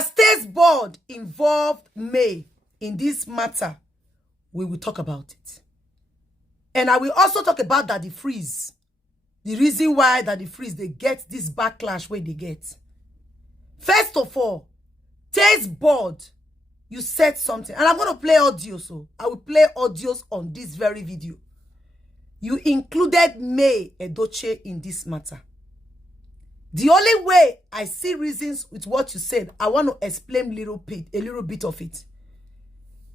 As taste board involved May in this matter, we will talk about it. And I will also talk about Daddy Freeze. The reason why Daddy Freeze, they get this backlash where they get. First of all, taste board, you said something. And I'm going to play audio, so I will play audios on this very video. You included May Edochie in this matter. The only way I see reasons with what you said, I want to explain a little bit of it.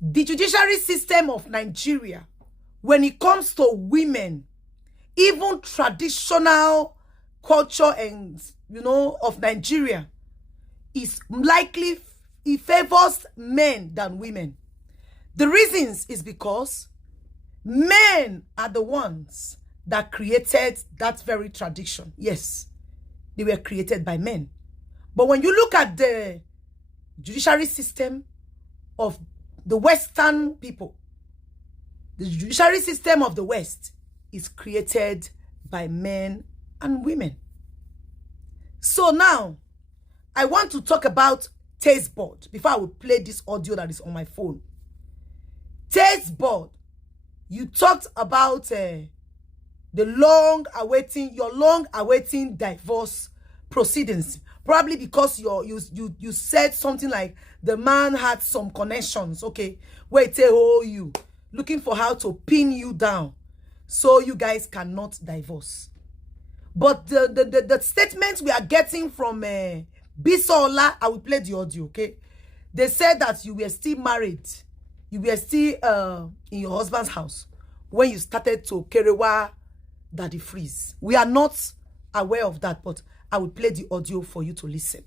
The judiciary system of Nigeria, when it comes to women, even traditional culture and, of Nigeria, is likely, it favors men than women. The reasons is because men are the ones that created that very tradition. Yes, they were created by men. But when you look at the judiciary system of the Western people, the judiciary system of the West is created by men and women. So now, I want to talk about taste board before I will play this audio that is on my phone. Taste board. You talked about your long-awaiting divorce proceedings. Probably because you said something like the man had some connections, okay, where it say, oh, you looking for how to pin you down so you guys cannot divorce. But the statements we are getting from Bisola, I will play the audio, okay? They said that you were still married. You were still in your husband's house when you started to kerewa Daddy Freeze. We are not aware of that, but I will play the audio for you to listen.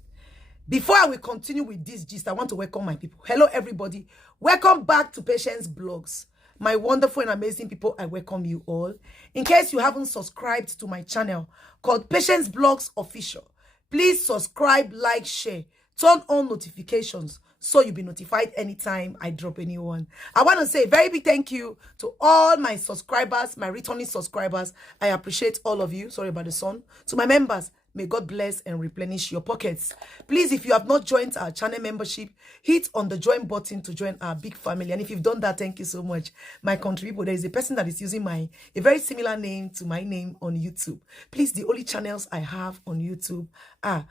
Before I will continue with this gist, I want to welcome my people. Hello, everybody. Welcome back to Patience Blogs. My wonderful and amazing people, I welcome you all. In case you haven't subscribed to my channel called Patience Blogs Official, please subscribe, like, share, turn on notifications so you'll be notified anytime I drop a new one. I want to say a very big thank you to all my subscribers, my returning subscribers. I appreciate all of you. Sorry about the sun. To my members, may God bless and replenish your pockets. Please, if you have not joined our channel membership, hit on the join button to join our big family. And if you've done that, thank you so much. My country people, there is a person that is using a very similar name to my name on YouTube. Please, the only channels I have on YouTube are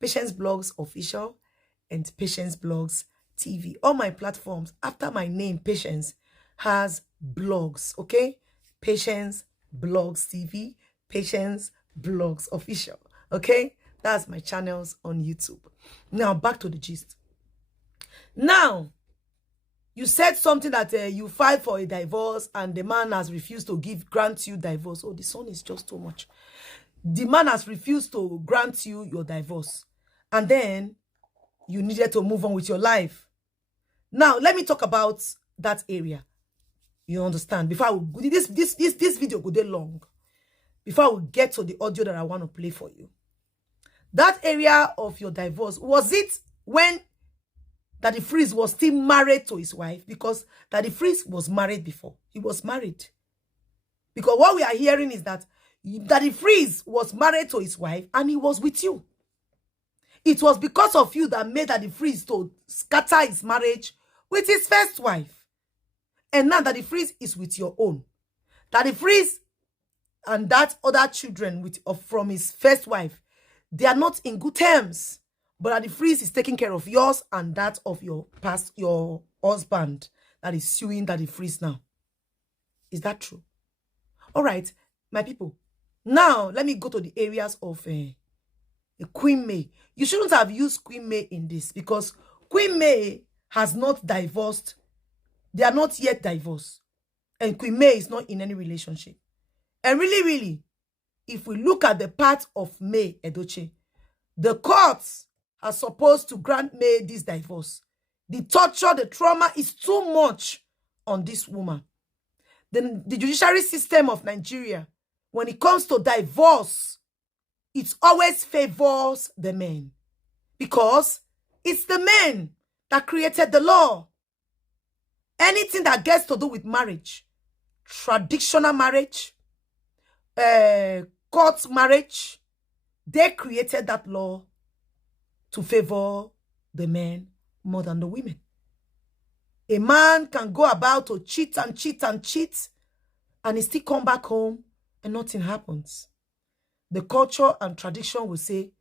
Patience Blogs Official and Patience Blogs TV. All my platforms after my name, Patience, has blogs, okay? Patience Blogs TV, Patience Blogs Official. Okay, that's my channels on YouTube. Now, back to the gist. Now, you said something that you filed for a divorce and the man has refused to grant you divorce. Oh, the sun is just too much. The man has refused to grant you your divorce. And then you needed to move on with your life. Now, let me talk about that area. You understand? Before I will, this video go dey long. Before I will get to the audio that I want to play for you. That area of your divorce, was it when Daddy Freeze was still married to his wife? Because Daddy Freeze was married before. He was married. Because what we are hearing is that Daddy Freeze was married to his wife and he was with you. It was because of you that made Daddy Freeze to scatter his marriage with his first wife. And now Daddy Freeze is with your own. Daddy Freeze and that other children from his first wife, they are not in good terms. But Daddy Freeze is taking care of yours and that of your husband that is suing Daddy Freeze now. Is that true? All right, my people. Now, let me go to the areas of Queenmay. You shouldn't have used Queenmay in this because Queenmay has not divorced. They are not yet divorced. And Queenmay is not in any relationship. And really, if we look at the part of May Edochie, the courts are supposed to grant May this divorce. The torture, the trauma is too much on this woman. The judiciary system of Nigeria, when it comes to divorce, it always favors the men. Because it's the men that created the law. Anything that gets to do with marriage, traditional marriage, court marriage, they created that law to favor the men more than the women. A man can go about to cheat and cheat and cheat, and he still come back home and nothing happens. The culture and tradition will say,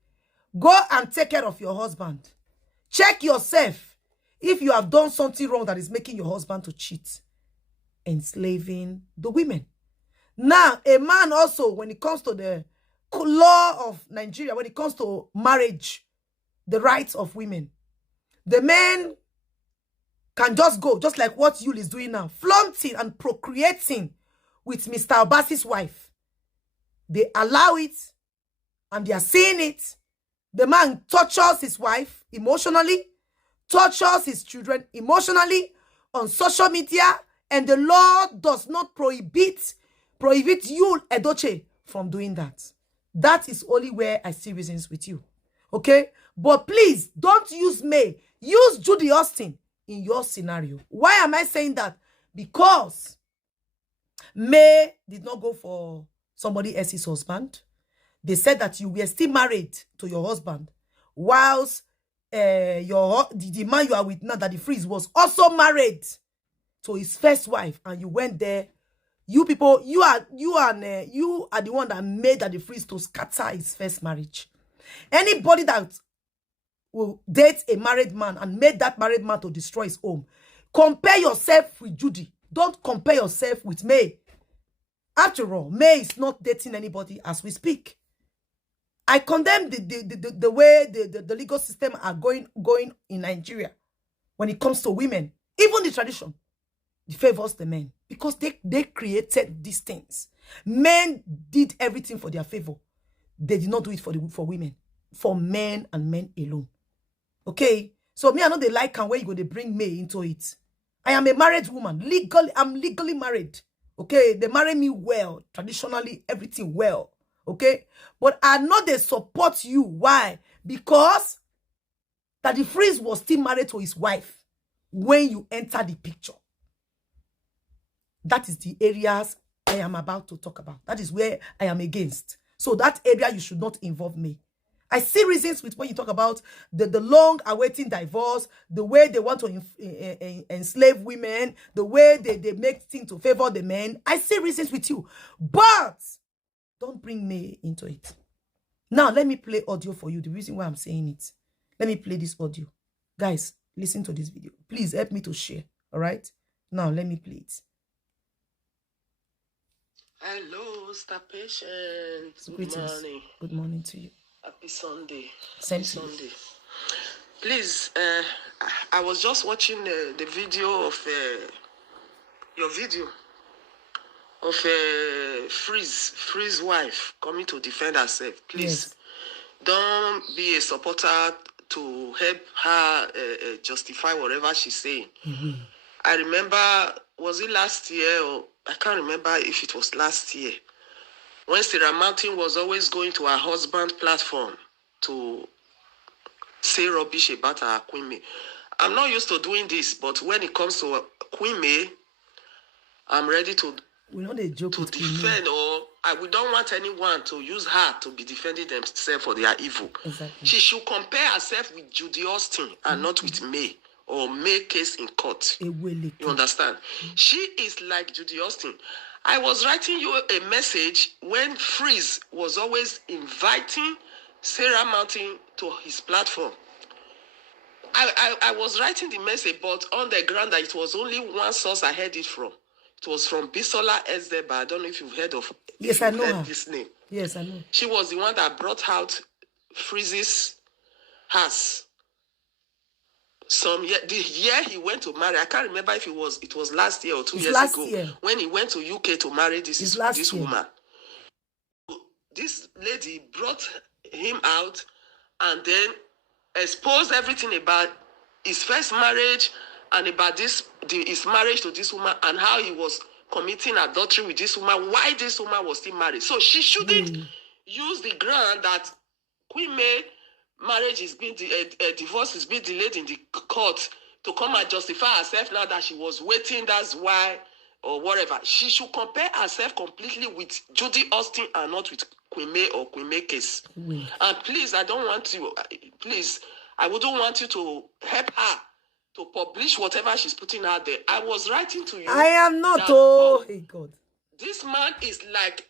go and take care of your husband. Check yourself if you have done something wrong that is making your husband to cheat, enslaving the women. Now, a man also, when it comes to the law of Nigeria, when it comes to marriage, the rights of women, the men can just go, just like what Yul is doing now, flaunting and procreating with Mr. Obasi's wife. They allow it, and they are seeing it. The man tortures his wife emotionally, tortures his children emotionally on social media, and the law does not prohibit you, Edochie, from doing that. That is only where I see reasons with you. Okay? But please, don't use May. Use Judy Austin in your scenario. Why am I saying that? Because May did not go for somebody else's husband. They said that you were still married to your husband, whilst the man you are with now, that the freeze, was also married to his first wife, and you went there. You people, you are the one that made that the freeze to scatter his first marriage. Anybody that will date a married man and made that married man to destroy his home, compare yourself with Judy. Don't compare yourself with May. After all, May is not dating anybody as we speak. I condemn the way the legal system are going in Nigeria when it comes to women. Even the tradition, it favors the men because they created these things. Men did everything for their favor. They did not do it for women, for men and men alone. Okay, so me, I know they like and where you go, they bring May into it. I am a married woman. I'm legally married. Okay, they marry me well, traditionally, everything well. Okay, but I know they support you. Why? Because that the freeze was still married to his wife when you enter the picture. That is the areas I am about to talk about. That is where I am against. So that area, you should not involve me. I see reasons with when you talk about the long-awaiting divorce, the way they want to enslave women, the way they make things to favor the men. I see reasons with you. But don't bring me into it. Now, let me play audio for you. The reason why I'm saying it. Let me play this audio. Guys, listen to this video. Please help me to share. All right? Now, let me play it. Hello, Star Patient. Good morning. Good morning to you. Happy Sunday. Same Sunday. Please, I was just watching the video of your video of Free's wife coming to defend herself. Please, don't be a supporter to help her justify whatever she's saying. I remember, was it last year, or I can't remember if it was last year, when Sarah Mountain was always going to her husband's platform to say rubbish about her Queenmay. I'm not used to doing this, but when it comes to Queenmay, I'm ready to defend, or we don't want anyone to use her to be defending themselves for their evil. Exactly. She should compare herself with Judy Austin and not with May, or May case in court. You understand? She is like Judy Austin. I was writing you a message when Freeze was always inviting Sarah Mountain to his platform. I was writing the message, but on the ground that it was only one source I heard it from. It was from Bisola Esdeba. I don't know if you've heard of Yes, I know her. This name. Yes, I know. She was the one that brought out Freeze's house. The year he went to marry, I can't remember if it was last year or 2 years ago, when he went to UK to marry this woman. This lady brought him out and then exposed everything about his first marriage and about his marriage to this woman and how he was committing adultery with this woman, why this woman was still married. So she shouldn't use the ground that Queenmay marriage is being divorce is being delayed in the court to come and justify herself now that she was waiting, that's why, or whatever. She should compare herself completely with Judy Austin and not with Queenmay or Queenmay case. And please, I don't want to, please, I wouldn't want you to help her to publish whatever she's putting out there. I was writing to you. I am not. That, oh, hey God. This man is like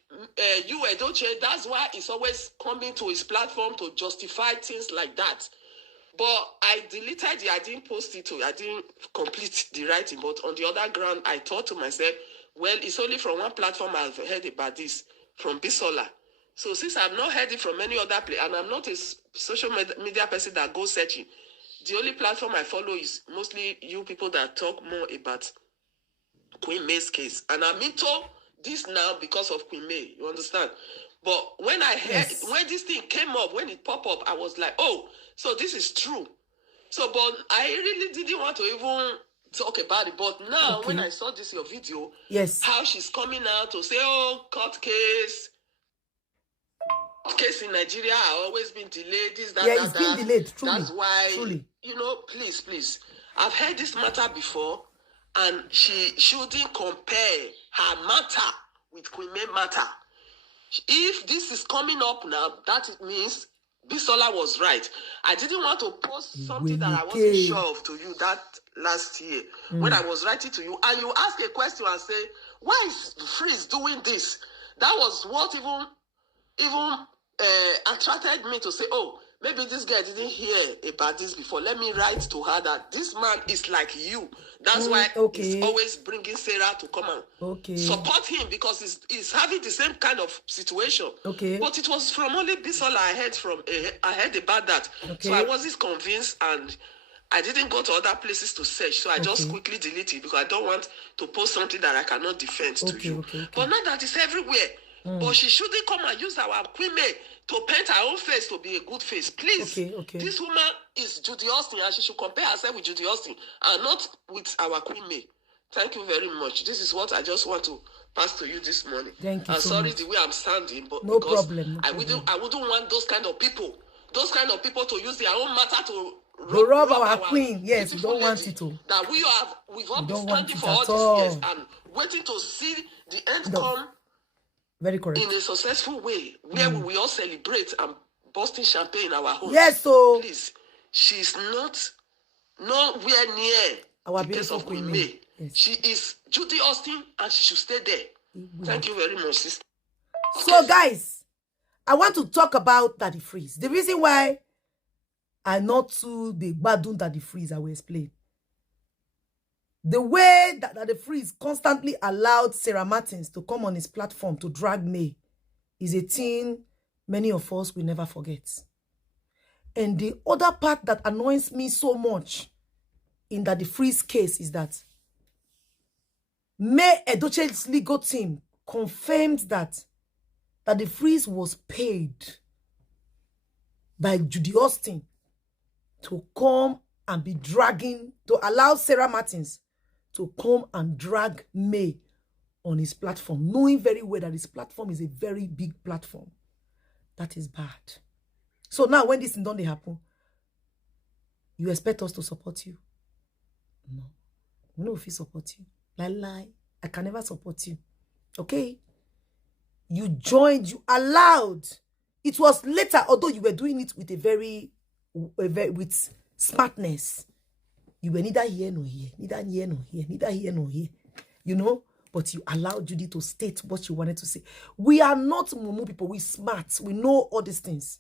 you, Edochie. That's why he's always coming to his platform to justify things like that. But I deleted it. I didn't post it. I didn't complete the writing. But on the other ground, I thought to myself, well, it's only from one platform I've heard about this, from Bisola. So since I've not heard it from any other place, and I'm not a social media person that goes searching, the only platform I follow is mostly you people that talk more about Queenmay's case. And I'm into this now because of Queenmay. You understand? But when I heard, when this thing came up, when it popped up, I was like, oh, so this is true. So, but I really didn't want to even talk about it. But now, when I saw this, your video, how she's coming out to say, oh, court case in Nigeria have always been delayed, this, that, it's been delayed, truly. That's why, truly. You know, please. I've heard this matter before, and she shouldn't compare her matter with Queenmay matter. If this is coming up now, that means Bisola was right. I didn't want to post something that I wasn't sure of to you that last year when I was writing to you, and you ask a question and say, why is Freeze doing this? That was what even attracted me to say, oh, maybe this guy didn't hear about this before. Let me write to her that this man is like you. That's why he's always bringing Sarah to come and support him, because he's having the same kind of situation. But it was from only Bisola I heard about that. So I wasn't convinced, and I didn't go to other places to search. So I just quickly deleted it because I don't want to post something that I cannot defend to you. But now that it's everywhere, but she shouldn't come and use our Queenmay to paint her own face to be a good face. Please. This woman is Judy Austin, and she should compare herself with Judy Austin and not with our Queenmay. Thank you very much. This is what I just want to pass to you this morning. Thank you. Sorry the way I'm standing, but no problem. I wouldn't want those kind of people to use their own matter to rob our queen. Yes, we don't want it to. That we've all been standing for all these years and waiting to see the end come. Very correct. In a successful way, where we all celebrate and busting champagne in our home. Yes, so please, she's nowhere near our the case of Queenmay. She is Judy Austin, and she should stay there. Thank you very much, sister. So, guys, I want to talk about Daddy Freeze. The reason why I not to the badun Daddy Freeze, I will explain. The way that Daddy Freeze constantly allowed Sarah Martins to come on his platform to drag May is a thing many of us will never forget. And the other part that annoys me so much in Daddy Freeze case is that May Edochie's legal team confirmed that Daddy Freeze was paid by Judy Austin to come and be dragging, to allow Sarah Martins to come and drag May on his platform, knowing very well that his platform is a very big platform. That is bad. So now when this thing don't happen, you expect us to support you? No. We know if we support you. Lie. I can never support you. Okay? You joined, you allowed. It was later, although you were doing it with with smartness. You were neither here nor here, neither here nor here, neither here nor here. You know? But you allowed Judy to state what you wanted to say. We are not mumu people. We smart. We know all these things.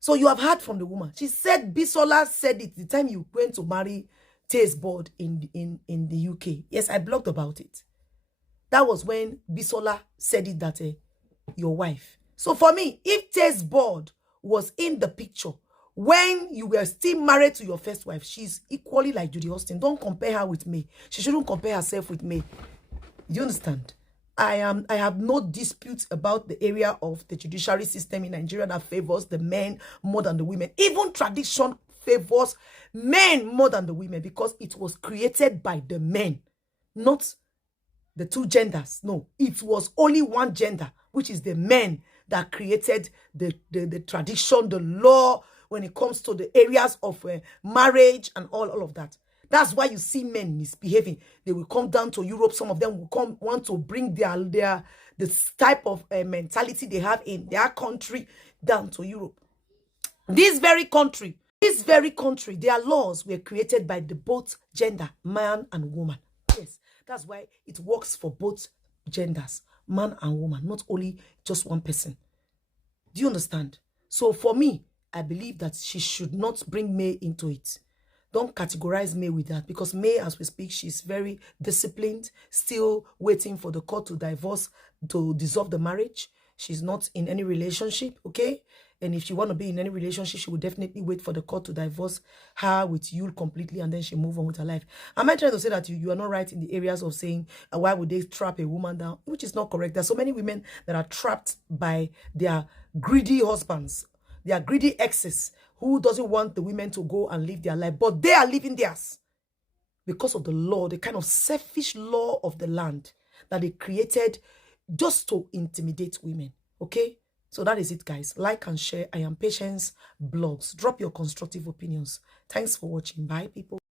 So you have heard from the woman. She said, Bisola said it the time you went to marry Taste Board in the UK. Yes, I blogged about it. That was when Bisola said it that your wife. So for me, if Taste Board was in the picture, when you were still married to your first wife, she's equally like Judy Austin. Don't compare her with me. She shouldn't compare herself with me. You understand? I have no dispute about the area of the judiciary system in Nigeria that favors the men more than the women. Even tradition favors men more than the women because it was created by the men, not the two genders. No, it was only one gender, which is the men that created the tradition, the law, when it comes to the areas of marriage and all of that. That's why you see men misbehaving. They will come down to Europe. Some of them will want to bring the type of mentality they have in their country down to Europe. This very country, This very country, their laws were created by the both gender, man and woman. Yes, that's why it works for both genders, man and woman, not only just one person. Do you understand? So for me, I believe that she should not bring May into it. Don't categorize May with that, because May, as we speak, she's very disciplined, still waiting for the court to dissolve the marriage. She's not in any relationship, okay? And if she want to be in any relationship, she will definitely wait for the court to divorce her with you completely, and then she move on with her life. Am I trying to say that you are not right in the areas of saying, why would they trap a woman down? Which is not correct. There's so many women that are trapped by their greedy husbands, their greedy exes, who doesn't want the women to go and live their life, but they are living theirs because of the law, the kind of selfish law of the land that they created just to intimidate women, okay? So that is it, guys. Like and share. I am Patience Blogs. Drop your constructive opinions. Thanks for watching. Bye, people.